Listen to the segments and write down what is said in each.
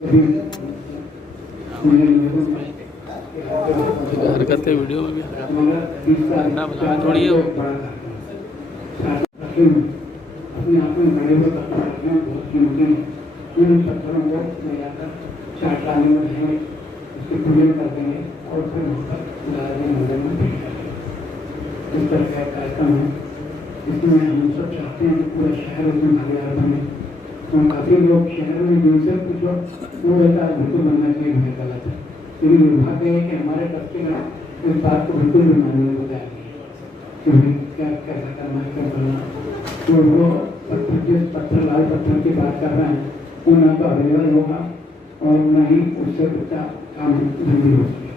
हरकतें वीडियो में भी ना बना थोड़ी है वो। अपने आप में बड़े हुए बहुत कीमती हैं। इन पत्थरों को चार टाली में रहेंगे, उसकी पूजन कर देंगे और फिर मंदिर में इस तरह का कार्यक्रम है जिसमें हम सब चाहते हैं कि पूरा शहर उसमें भागीदार बने। तो काफ़ी लोग शहर में जिनसे पूछो वो कहता है बिल्कुल बनना चाहिए, बहुत गलत है। लेकिन दुर्भाग्य है कि हमारे बच्चे का इस बात को बिल्कुल भी मानने को तैयार नहीं है कि क्या कैसा करना है, क्या करना। तो वो जिस पत्थर लाल पत्थर की बात कर रहे हैं वो ना तो अवेलेबल होगा और न ही उससे बच्चा काम जल्दी हो सके।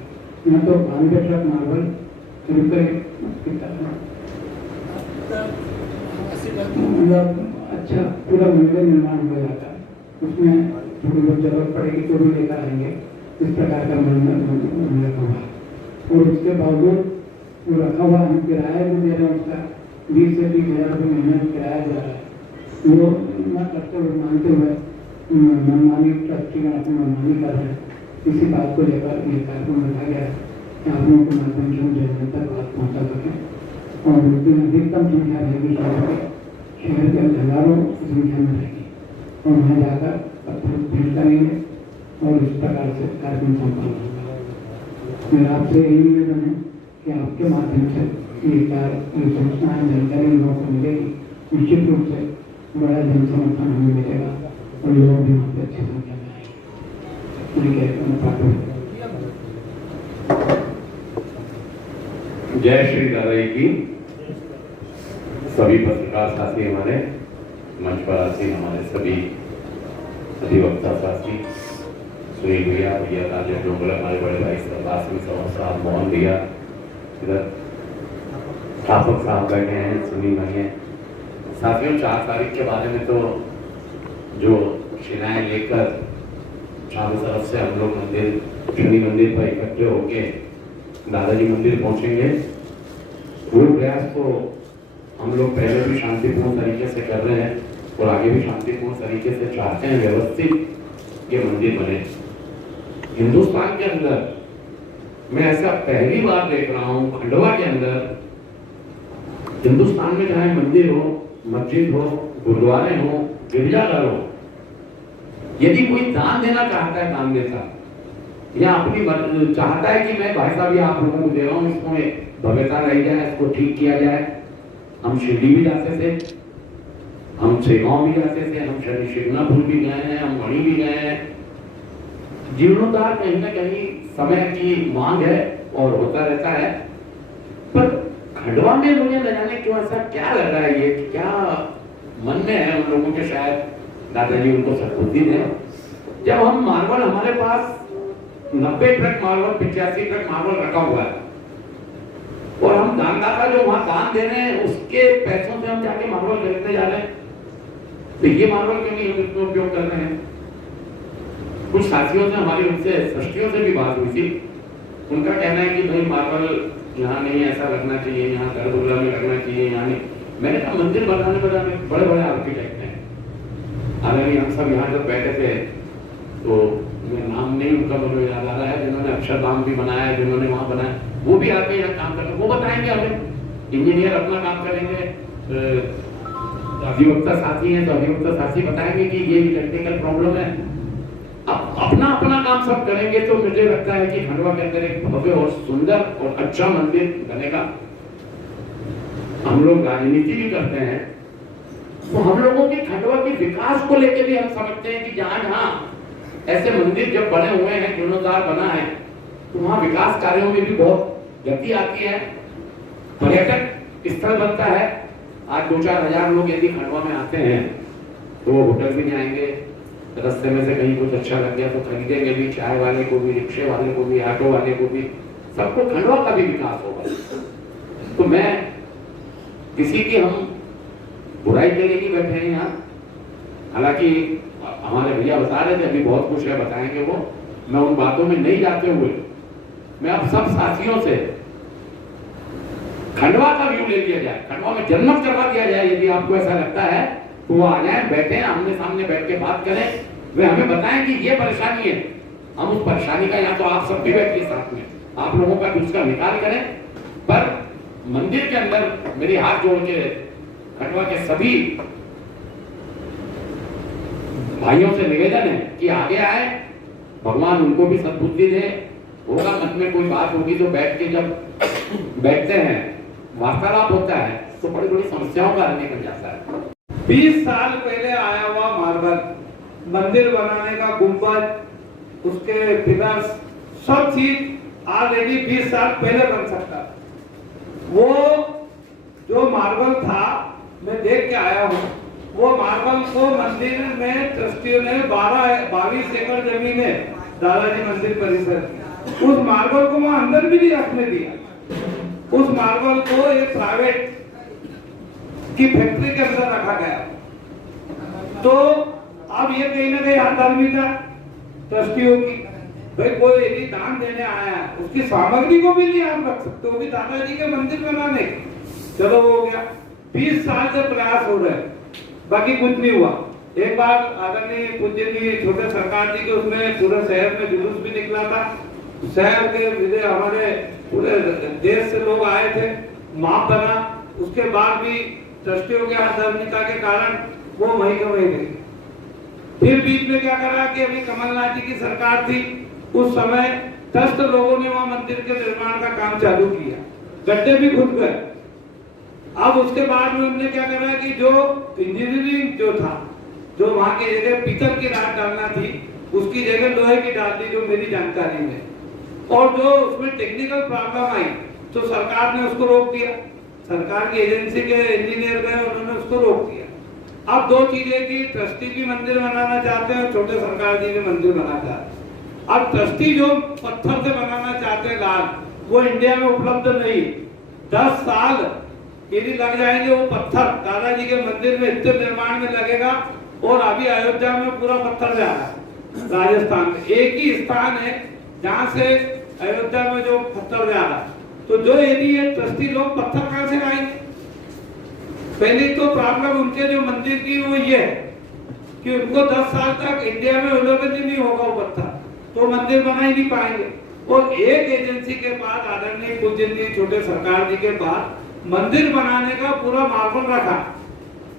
यहाँ तो 92 ट्रक मार्बल रुपये मतलब अच्छा पूरा मंदिर निर्माण हो जाता है। उसमें थोड़ी बहुत जरूरत पड़ेगी तो भी लेकर आएंगे। इस प्रकार का मंदिर होगा और उसके बावजूद वो रखा हुआ हम किराया भी दे रहे हैं, उसका 20 से 30 हज़ार रुपये महीने में किराया जा रहा है। वो न करते हुए मानते हुए मनमानी ट्रस्टी का अपनी मनमानी कर रहे हैं। इसी बात को लेकर ये कार्यक्रम रखा गया है कि आप लोगों के माध्यम से जनता तक बात पहुँचा सकें और उसकी अधिकतम संख्या रहेगी शहर के हजारों संख्या में रहेगी और वहाँ जाकर पत्थर भेंट करेंगे और इस प्रकार से कार्यक्रम संपन्न होगा। मेरा आपसे यही निवेदन है कि आपके माध्यम से ये सूचनाएं जानकारी लोगों को मिलेगी, निश्चित रूप से बड़ा जन समर्थन हमें मिलेगा और लोग भी वहाँ पे अच्छी संख्या में आएंगे। जय श्री दादाई की। सभी पत्रकार साथी, हमारे मंच पर आसीन हमारे सभी अधिवक्ता साथी, सुनील भैया, राजेश डोंगल, हमारे बड़े भाई सरदार सिंह साहब, मोहन भैया, इधर ठाकुर साहब बैठे हैं, सुनील भाई हैं। साथियों, 4 तारीख के बारे में तो जो शिलाएं लेकर चारों तरफ से हम लोग मंदिर शनि मंदिर पर इकट्ठे होके दादाजी मंदिर पहुंचेंगे, वो प्रयास को हम लोग पहले भी शांतिपूर्ण तरीके से कर रहे हैं और आगे भी शांतिपूर्ण तरीके से चाहते हैं व्यवस्थित ये मंदिर बने। हिंदुस्तान के अंदर मैं ऐसा पहली बार देख रहा हूँ, खंडवा के अंदर हिंदुस्तान में चाहे मंदिर हो, मस्जिद हो, गुरुद्वारे हो, गिरजाघर हो, यदि कोई दान देना चाहता है दान देता, या अपनी चाहता है कि मैं भाई साहब ये आप लोगों को दे रहा हूँ, इसमें भव्यता रही जाए, इसको ठीक किया जाए। हम शिरडी भी जाते थे, हम सेगांव भी जाते थे, हम शिवनापुर भी गए हैं, हम मणि भी गए हैं। जीर्णोद्धार कहीं ना कहीं समय की मांग है और होता रहता है, पर खंडवा में मुझे न जाने क्यों ऐसा क्या लग रहा है, ये क्या मन में है उन लोगों के, शायद दादाजी उनको सद्बुद्धि दें। जब हम मार्बल, हमारे पास 90 ट्रक मार्बल, 85 ट्रक मार्बल रखा हुआ है और हम दानदाता जो वहां दान दे रहे हैं उसके पैसों से हम जाके मार्बल खरीदने जा रहे हैं, तो ये मार्बल क्यों नहीं हम इसमें उपयोग कर रहे हैं। कुछ साथियों से हमारी, उनसे सृष्टियों से भी बात हुई थी, उनका कहना है कि भाई मार्बल यहाँ नहीं ऐसा लगना चाहिए, यहाँ गर्भगृह में लगना चाहिए, यहाँ नहीं। मैंने कहा मंदिर बनाने वाले बड़े बड़े आर्किटेक्ट हैं, हालांकि हम सब यहाँ जब बैठे थे तो नाम नहीं उनका मुझे याद आ रहा है, जिन्होंने अक्षरधाम भी बनाया, जिन्होंने वहाँ बनाया, वो भी आके यहाँ काम करते, वो बताएंगे हमें। इंजीनियर अपना काम करेंगे, अधिवक्ता साथी हैं तो अधिवक्ता साथी बताएंगे कि ये टेक्निकल प्रॉब्लम है। अपना अपना काम सब करेंगे तो मुझे लगता है कि खंडवा के अंदर एक भव्य और सुंदर और अच्छा मंदिर बनेगा। हम लोग राजनीति भी करते हैं तो हम लोगों के खंडवा के विकास को लेकर भी हम समझते हैं कि जहां जहां ऐसे मंदिर जब बने हुए हैं, जीर्णोद्धार बना है, तो वहां विकास कार्यों में भी बहुत गति आती है, पर्यटक स्थल बनता है। आज 2-4 हजार लोग यदि खंडवा में आते हैं तो वो होटल भी जाएंगे, रास्ते में से कहीं कुछ अच्छा लग गया तो खरीदेंगे भी, चाय वाले को भी, रिक्शे वाले को भी, ऑटो वाले को भी, सबको खंडवा का भी विकास होगा। तो मैं किसी की हम बुराई के लिए नहीं बैठे हैं यहाँ, हालांकि हमारे भैया बता रहे थे, अभी बहुत कुछ है बताएंगे वो, मैं उन बातों में नहीं जाते हुए मैं अब सब साथियों से खंडवा का व्यू ले लिया जाए, खंडवा में जनमत करवा दिया जाए। यदि आपको ऐसा लगता है तो वो आ जाए, बैठे, आमने सामने बैठ के बात करें वे हमें बताएं कि ये परेशानी है, हम उस परेशानी का या तो आप सब भी बैठिए साथ में, आप लोगों का भी उसका निकाल करें। पर मंदिर के अंदर मेरी हाथ जोड़ के खंडवा के सभी भाइयों से निवेदन है कि आगे आए, भगवान उनको भी सद्बुद्धि दे। होगा मन में कोई बात होगी तो बैठ के जब बैठते हैं, वार्तालाप होता है, तो बड़ी बड़ी समस्याओं का हल निकल जाता है। 20 साल पहले आया हुआ मार्बल, मंदिर बनाने का गुंबद, उसके पिलर्स, सब चीज ऑलरेडी 20 साल पहले बन सकता। वो जो मार्बल था, मैं देख के आया हूँ, वो मार्बल को मंदिर में ट्रस्टियों ने 22 एकड़ जमीन है दादाजी मंदिर परिसर की, उस मार्बल को वहां अंदर भी नहीं रखने दिया। उस मार्बल को एक प्राइवेट की फैक्ट्री के अंदर रखा गया। तो अब ये कहीं ना कहीं अधर्मिता ट्रस्टियों की, भाई कोई यदि दान देने आया है, उसकी सामग्री को भी नहीं आप रख सकते, वो भी दादाजी के मंदिर बनाने। चलो वो हो गया, 20 साल से प्रयास हो रहे हैं, बाकी कुछ नहीं हुआ। एक बार आदरणीय पूज्यनीय छोटे सरकार जी के उसमें पूरे शहर में जुलूस भी निकला था, शहर के हमारे पूरे देश से लोग आए थे, माप बना, उसके बाद भी ट्रस्टियों के अधर्मिता के कारण वो वहीं के वहीं रहे। फिर बीच में क्या करा कि अभी कमलनाथ जी की सरकार थी, उस समय ट्रस्ट लोगों ने वहां मंदिर के निर्माण का काम चालू किया, गड्ढे भी खुद गए। अब उसके बाद में हमने क्या करा कि जो इंजीनियरिंग जो था, जो वहां की जगह पीतल की राख डालना थी, उसकी जगह लोहे की डाल दी, जो मेरी जानकारी में। और जो उसमें टेक्निकल प्रॉब्लम आई तो सरकार ने उसको रोक दिया, सरकार की एजेंसी के इंजीनियर गए, उन्होंने उसको रोक दिया। अब दो चीजें की, ट्रस्टी भी मंदिर बनाना चाहते हैं और छोटे सरकार जी भी मंदिर बनाना चाहते हैं। अब ट्रस्टी जो पत्थर से बनाना चाहते हैं लाल, वो इंडिया में उपलब्ध नहीं। 10 साल यदि लग जाएंगे, वो पत्थर दादाजी के मंदिर में इतने निर्माण में लगेगा। और अभी अयोध्या में पूरा पत्थर जा रहा है, राजस्थान में एक ही स्थान है जहाँ से अयोध्या में जो पत्थर जा रहा है। तो जो यदि ये ट्रस्टी लोग पत्थर कहां से लाएंगे? पहली तो प्रॉब्लम उनके जो मंदिर की वो ये है कि उनको 10 साल तक इंडिया में अवेलेबल नहीं होगा वो पत्थर, तो मंदिर बना ही नहीं पाएंगे। और एक एजेंसी के बाद आदरणीय पूजनीय छोटे सरकार जी के बाद मंदिर बनाने का पूरा मार्बल रखा।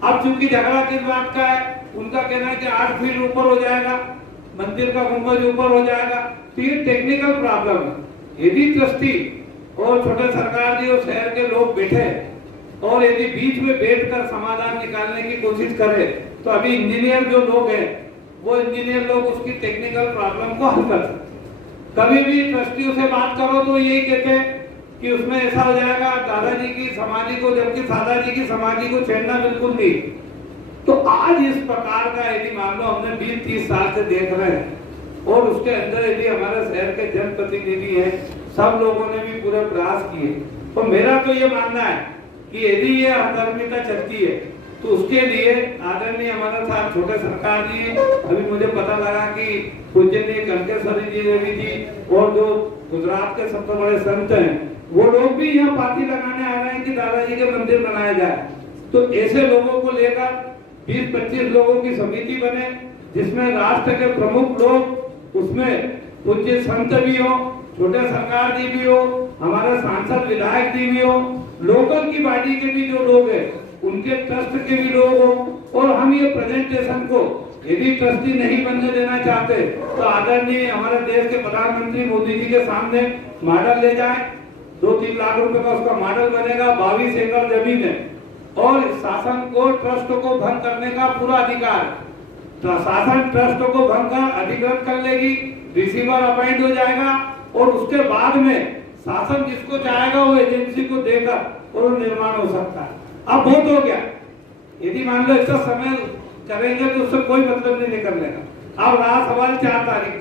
अब चूंकि झगड़ा किस बात का है, उनका कहना है कि 8 फीट ऊपर हो जाएगा, मंदिर का गुंबद ऊपर हो जाएगा, तो ये टेक्निकल प्रॉब्लम है। यदि ट्रस्टी और छोटे सरकार जी और शहर के लोग बैठे और यदि बीच में बैठकर समाधान निकालने की कोशिश करें, तो अभी इंजीनियर जो लोग हैं, वो इंजीनियर लोग उसकी टेक्निकल प्रॉब्लम को हल कर सकते। कभी भी ट्रस्टियों से बात करो तो यही कहते हैं कि उसमें ऐसा हो जाएगा, दादाजी की समाधि को, जबकि दादाजी की समाधि को छेड़ना बिल्कुल नहीं। तो आज इस प्रकार का यदि मान लो हमने 20-30 साल से देख रहे हैं, और उसके अंदर यदि हमारे शहर के जनप्रतिनिधि हैं, सब लोगों ने भी पूरे प्रयास किए, तो मेरा तो ये मानना है कि यदि ये अधर्मिता चलती है तो उसके लिए आदरणीय हमारे साथ छोटे सरकार जी, अभी मुझे पता लगा कि पूजनीय कनकेश्वरी जी ने भी थी, और जो गुजरात के सबसे बड़े संत हैं वो लोग भी यहाँ पार्टी लगाने आ रहे हैं कि दादाजी के मंदिर बनाया जाए। तो ऐसे लोगों को लेकर 20-25 लोगों की समिति बने, जिसमें राष्ट्र के प्रमुख लोग, उसमें पूज्य संत भी हो, छोटे सरकार जी भी हो, हमारे सांसद विधायक जी भी हो, लोकल की पार्टी के भी जो लोग हैं, उनके ट्रस्ट के भी लोग हो। और हम ये प्रेजेंटेशन को यदि ट्रस्टी नहीं बनने देना चाहते तो आदरणीय हमारे देश के प्रधानमंत्री मोदी जी के सामने मॉडल ले जाए। 2-3 लाख रुपए का उसका मॉडल बनेगा, 22 एकड़ जमीन है, और शासन को ट्रस्ट को भंग करने का पूरा अधिकार। शासन ट्रस्ट को भंग कर अधिकृत कर लेगी, रिसीवर अपॉइंट हो जाएगा, और उसके बाद में शासन जिसको चाहेगा वो एजेंसी को देकर और निर्माण हो सकता है। अब बहुत हो गया, यदि मान लो इसका समय करेंगे तो उससे कोई मतलब नहीं निकलने का। अब रहा सवाल 4 तारीख।